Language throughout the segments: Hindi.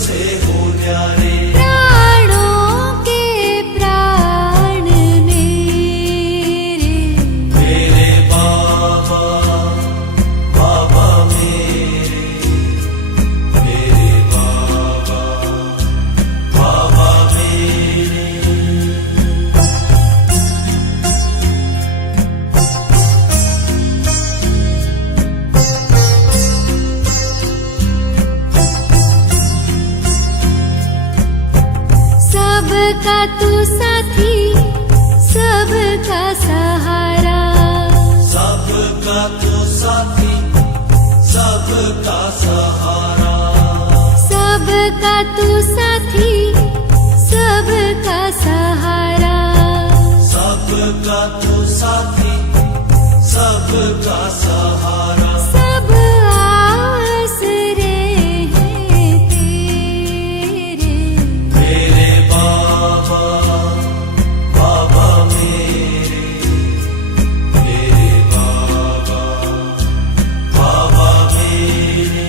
से हो न्यारे। प्राणों के प्राण मेरे, मेरे बाबा, बाबा मेरे, मेरे बाबा, बाबा मेरे। सबका तू साथी, सबका सहारा, सबका तू साथी, सबका सहारा। सबका तू साथी, सबका सहारा। सबका तू साथी, सबका सहारा। सब आसरे हैं तेरे, मेरे बाबा, बाबा मेरे, मेरे बाबा, बाबा मेरे।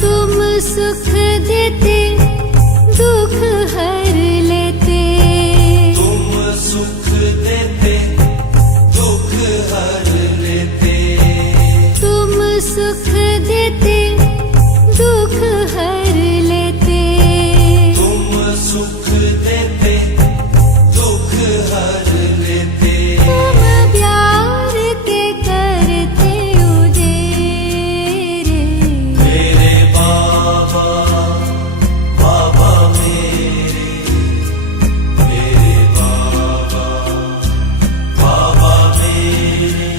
तुम सुख देते, दुख हर लेते। तुम सुख देते, दुख हर लेते। तुम सुख देते, दुख हर लेते। तुम सुख देते, दुख हर लेते। तुम प्यार के करते उजेरे, मेरे बाबा, बाबा मेरे, मेरे बाबा, बाबा मेरे।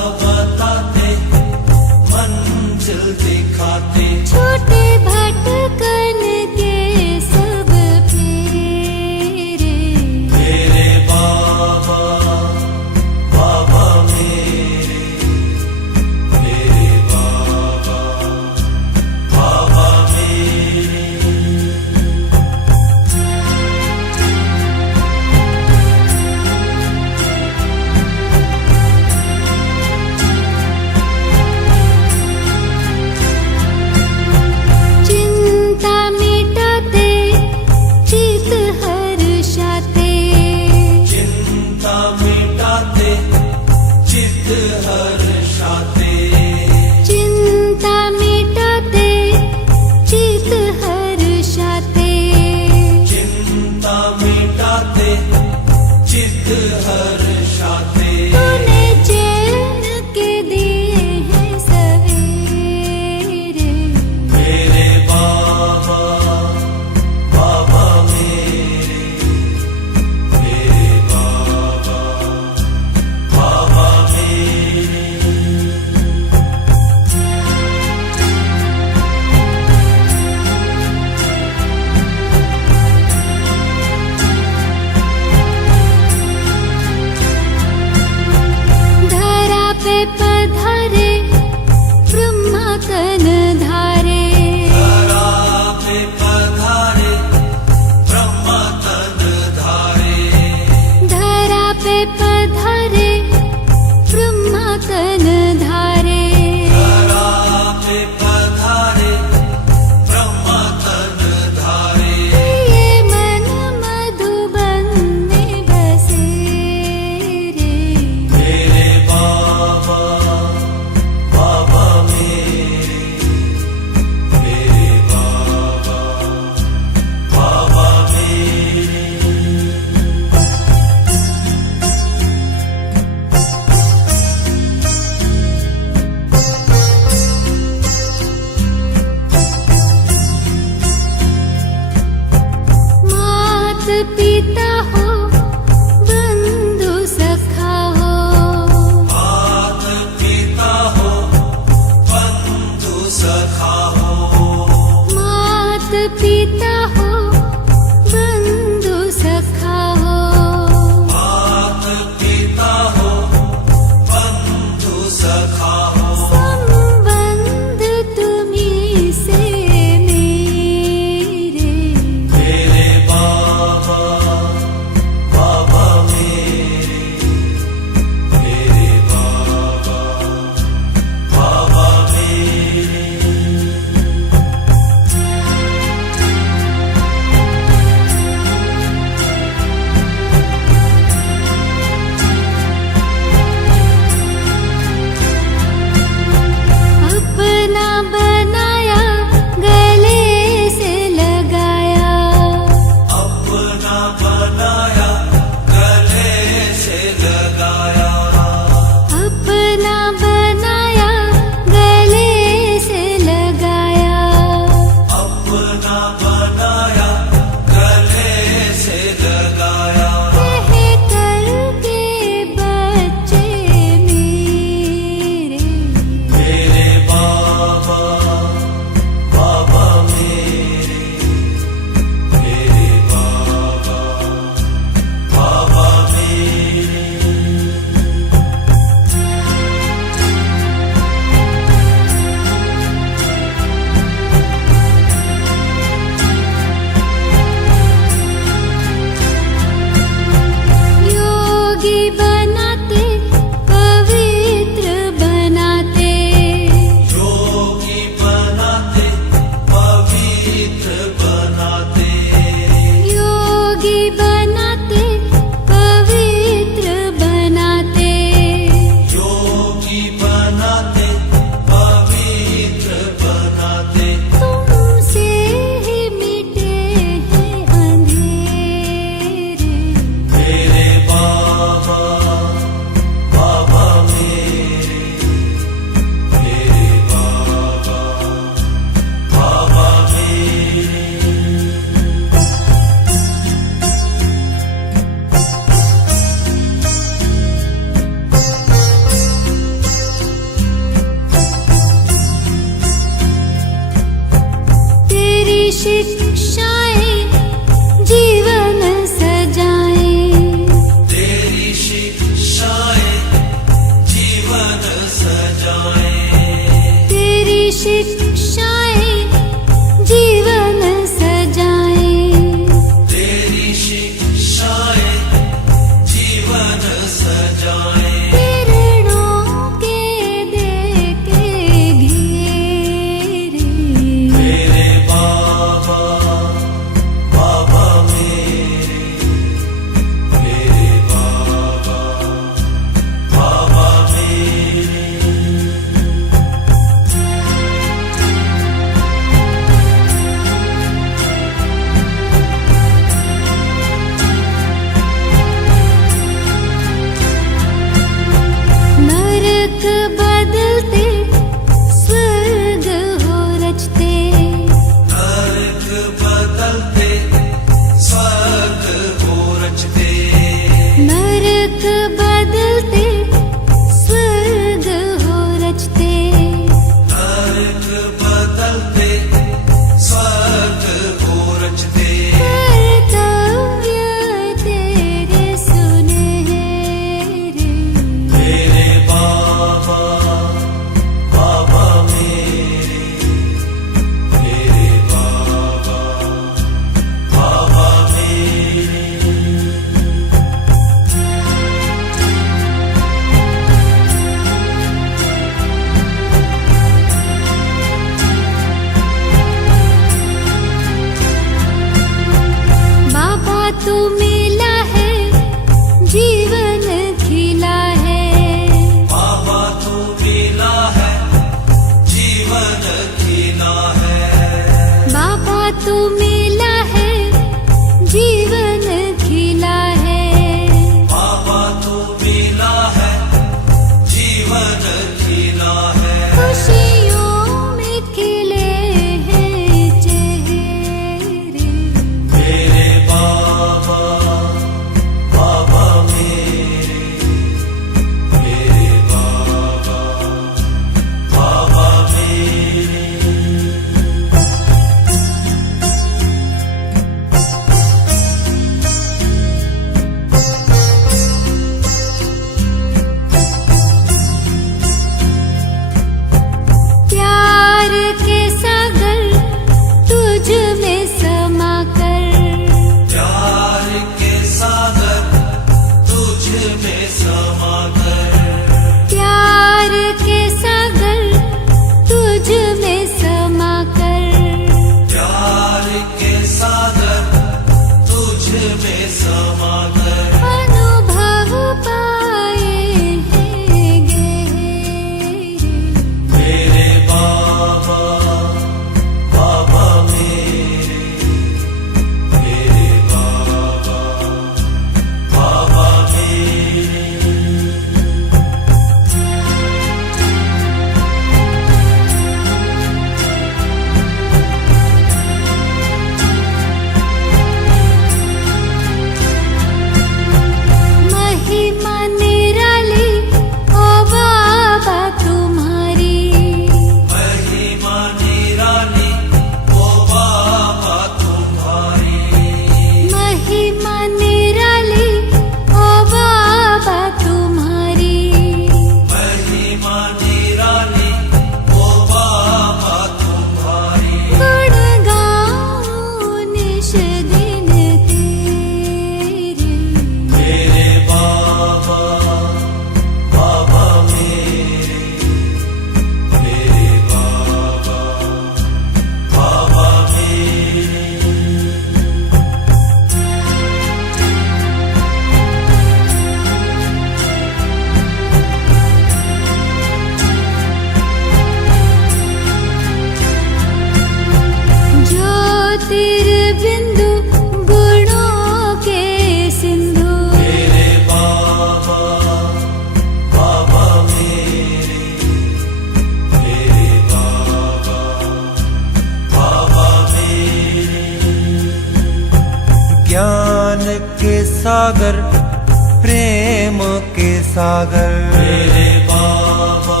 प्रेम के सागर। मेरे बाबा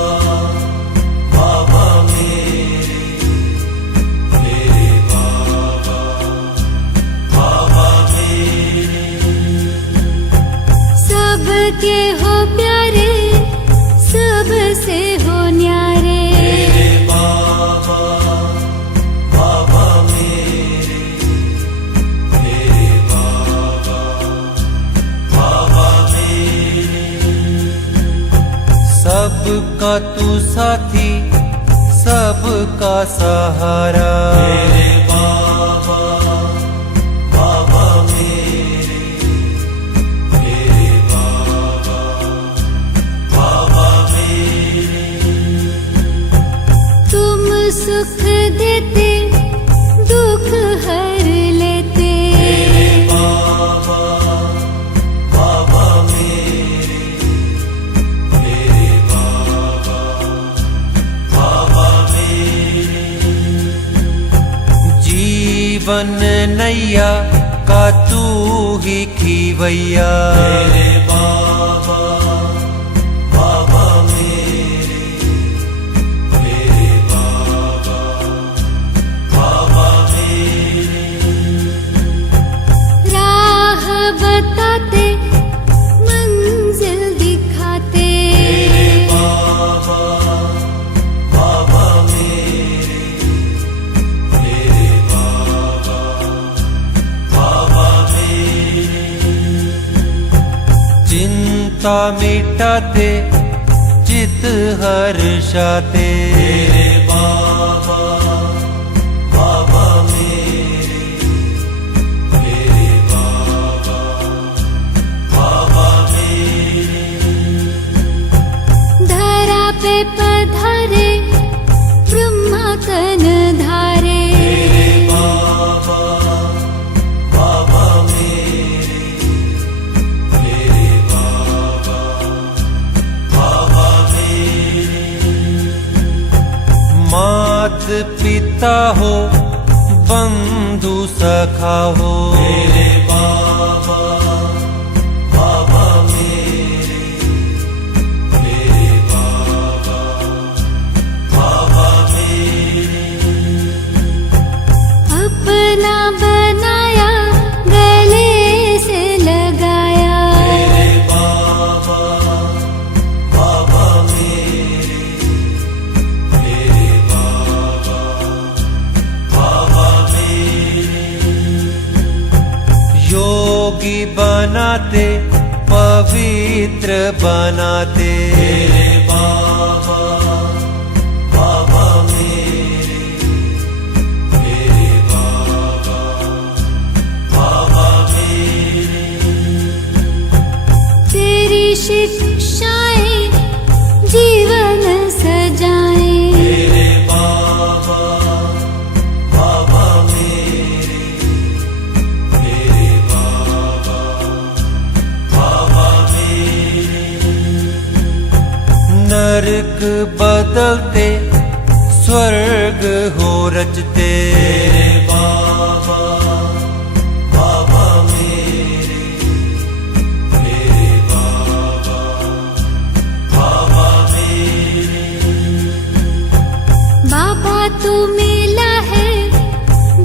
बाबा मेरे बाबा बाबा मेरे। सबके हो प्यारे, सबसे हो न्यारे। मेरे बाबा बाबा मेरे बाबा बाबा मेरे। सबका तू साथी, सबका सहारा। मेरे बाबा बाबा मेरे बाबा बाबा मेरे। तुम सुख देते, दुख हर लेते। मेरे बाबा बाबा मेरे बाबा बाबा मेरे। जीवन नैया का तू ही खीवैया। मेरे बाबा बाबा मेरे बाबा बाबा मेरे। राह बताते, मंजिल दिखाते। मेरे बाबा बाबा मेरे बाबा बाबा मेरे। चिंता मिटाते, चित हर्षाते। मेरे बाबा बाबा मेरे बाबा बाबा मेरे। धरा पे पधारे, ब्रह्मा कन धारे। मेरे बाबा बाबा मेरे बाबा बाबा मेरे। मात पिता हो, बंधु सखा हो। मेरे बाबा बाबा मेरे बाबा बाबा मेरे। अपना बनाया, गले से लगाया। मेरे बाबा बाबा मेरे बाबा बाबा मेरे। योगी बनाते, पवित्र बनाते। मेरे बाबा बाबा मेरे बाबा बाबा मेरे। तेरी शिक्षाएं जीवन सजाएं। मेरे बाबा बाबा मेरे बाबा बाबा मेरे। नरक बदलते, स्वर्ग हो रचते। मेरे बाबा बाबा मेरे बाबा बाबा मेरे। बाबा तू मिला है,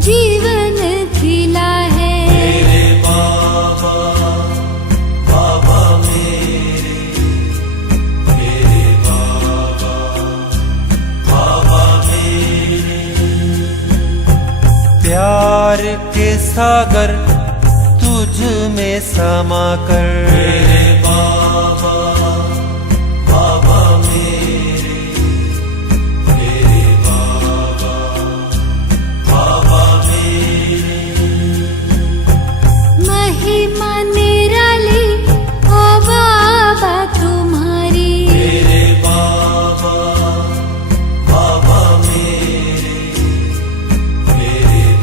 जीवन खिला है। मेरे बाबा बाबा मेरे बाबा बाबा मेरे। प्यार के सागर तुझ में समा कर। मेरे बाबा बाबा मेरे बाबा बाबा मेरे। महिमा निराली ओ बाबा तुम्हारी। मेरे बाबा बाबा मेरे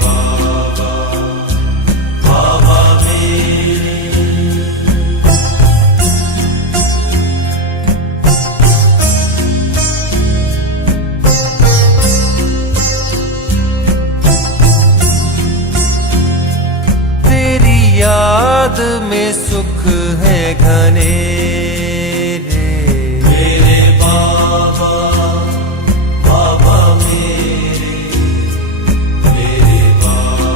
बाबा बाबा मेरे। बने रे। मेरे बाबा बाबा मेरे बाबा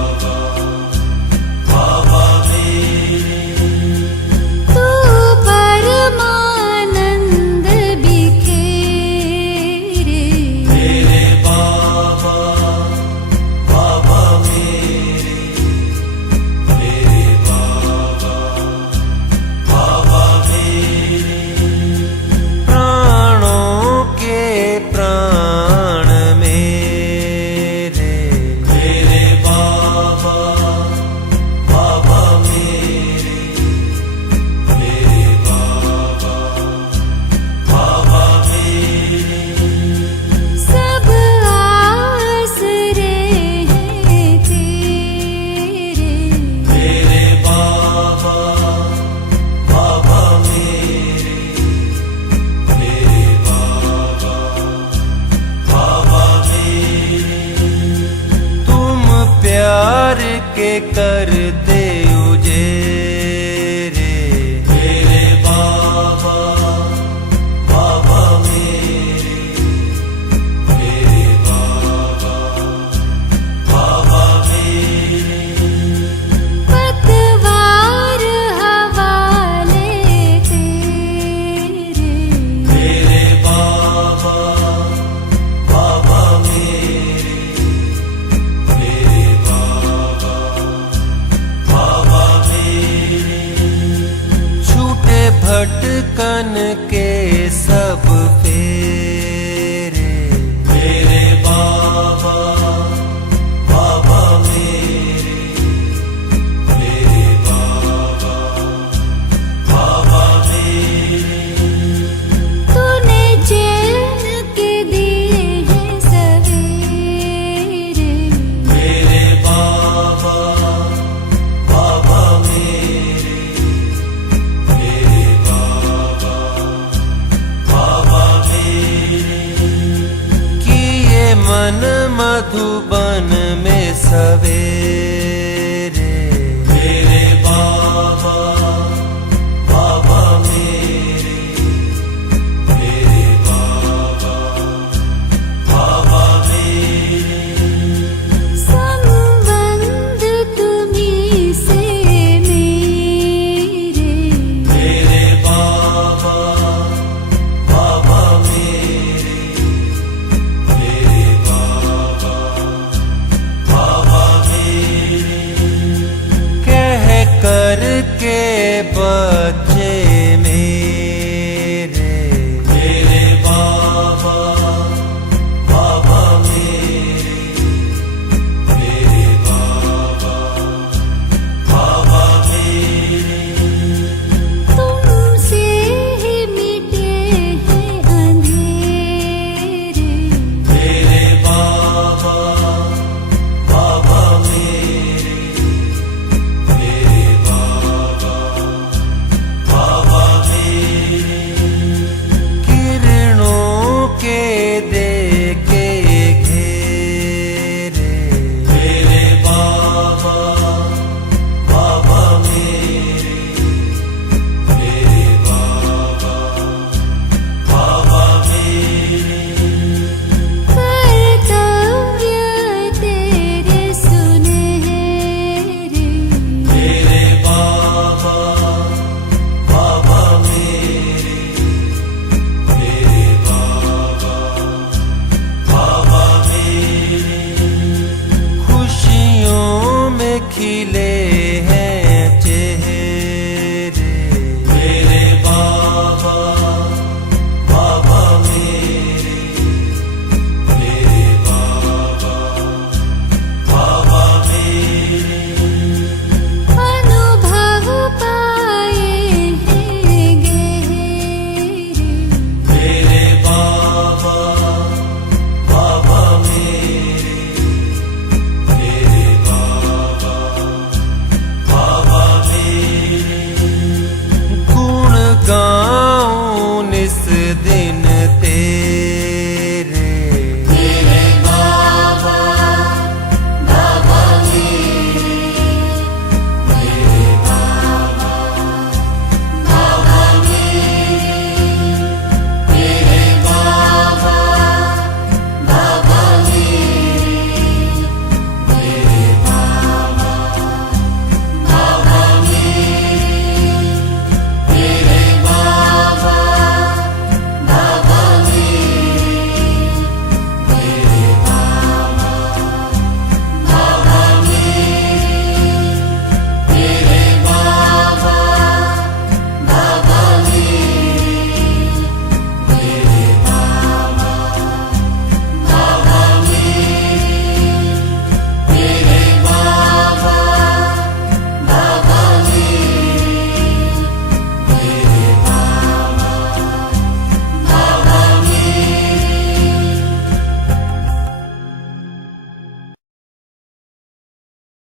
बाबा मेरे तू परमानंद बिखेरे। मेरे बाबा बाबा मेरे बाबा बाबा मेरे प्राणों के प्राण मेरे। मेरे बाबा बाबा मेरे बाबा बाबा मेरे सब आसरे हैं तेरे। मेरे बाबा बाबा मेरे बाबा बाबा मेरे तुम प्यार के करते उजेरे। मेरे बाबा बाबा मेरे बाबा बाबा मेरे पतवार हवाले तेरे। मेरे बाबा बाबा मेरे बाबा बाबा मेरे छूटे भटकन के सब फेरे। मेरे बाबा बाबा मेरे बाबा बाबा मेरे तूने चैन के दिए हैं सवेरे। मेरे बाबा बाबा मेरे बाबा बाबा मेरे किए मन मधुबन में सवेरे।